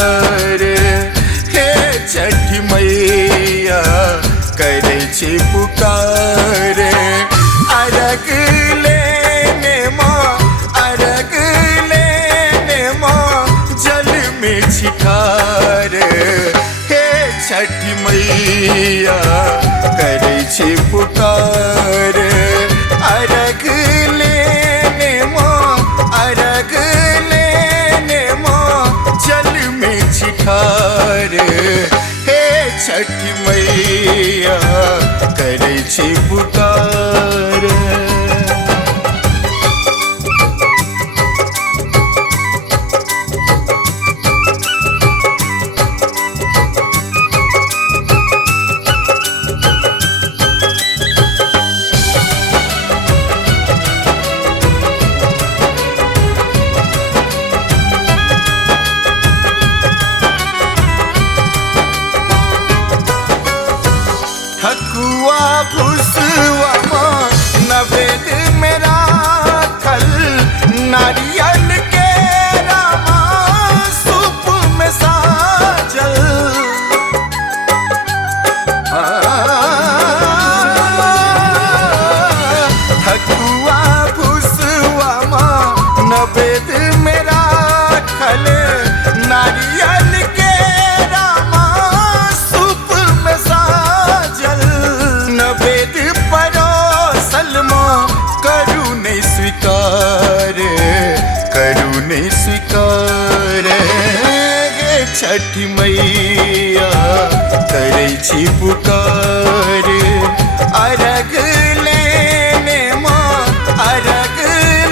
पुकार, हे छठी मैया करे छी पुकार। अर्घ लेने माँ, अर्घ लेने माँ जल में छिठार, हे छठी मैया करे छी पुकार। अर्घ लेने माँ, अर्घ लेने माँ जल में छिठार, हे छठी मैया करे छी पुकार। ठकुआ भुसवा माँ नवेद में राखल, नारियल के रामा सूप में साजल। ठकुआ भुसवा माँ नवेद में राखल, नारियल के रामा सूप में साजल। नवेद परोसल माँ करू नहीं स्वीकार, करू नहीं स्वीकार, हे छठी मैया करे छी पुकार। अर्घ लेने माँ, अर्घ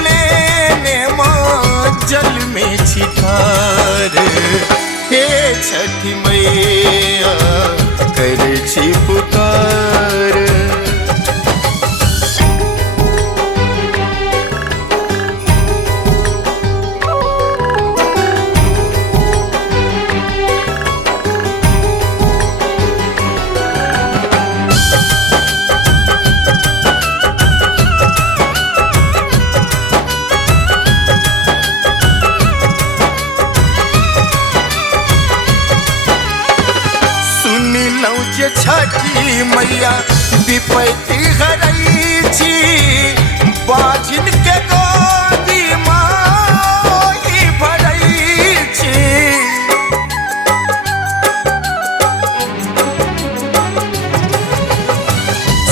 लेने माँ जल में छिठार, हे छठी मैया करे छी पुकार। जे छठी मैया विपत्ति हरई छी, बाझिन के गोदी माई भरई छी।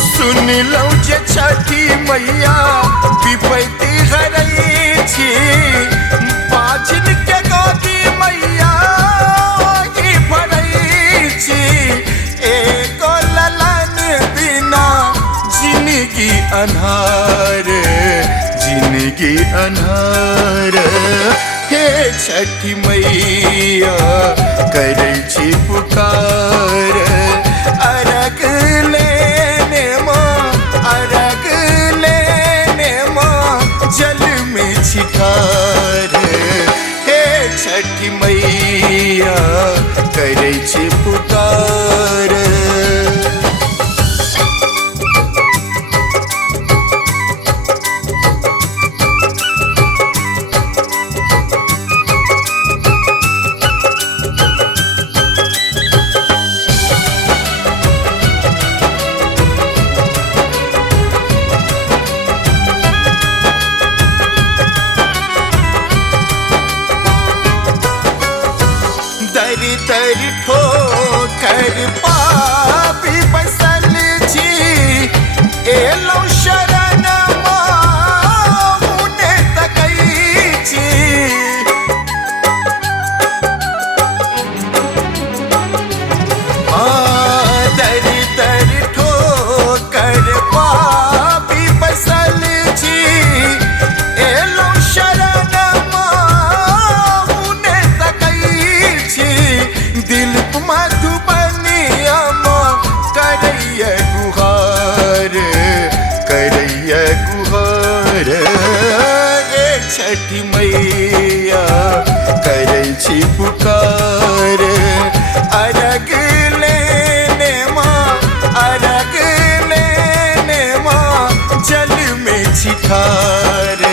सुन लो जे छठी मैया विपत्ति हरई छी, बाझिन के गोदी मैया भरई छी। एको ललन बिना जिंदगी अन्हार, जिंदगी अन्हार, हे छठी मैया करे छी पुकार। अर्घ लेने माँ, अर्घ लेने माँ जल में छिठार, हे छठी मैया करे छी पुकार। दरी दरी ठोकर पापी बसल छी, एलो शरण माँ मुने तकई छी। दरी दरी ठोकर पापी बसल छी, एलो शरण माँ मुने तकई छी। दिल मधुबनिया माँ करैया गुहार, करैया गुहार, हे छठी मैया करे छी पुकार। अर्घ लेने माँ, अर्घ लेने माँ जल में छिठार,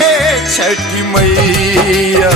हे छठी मैया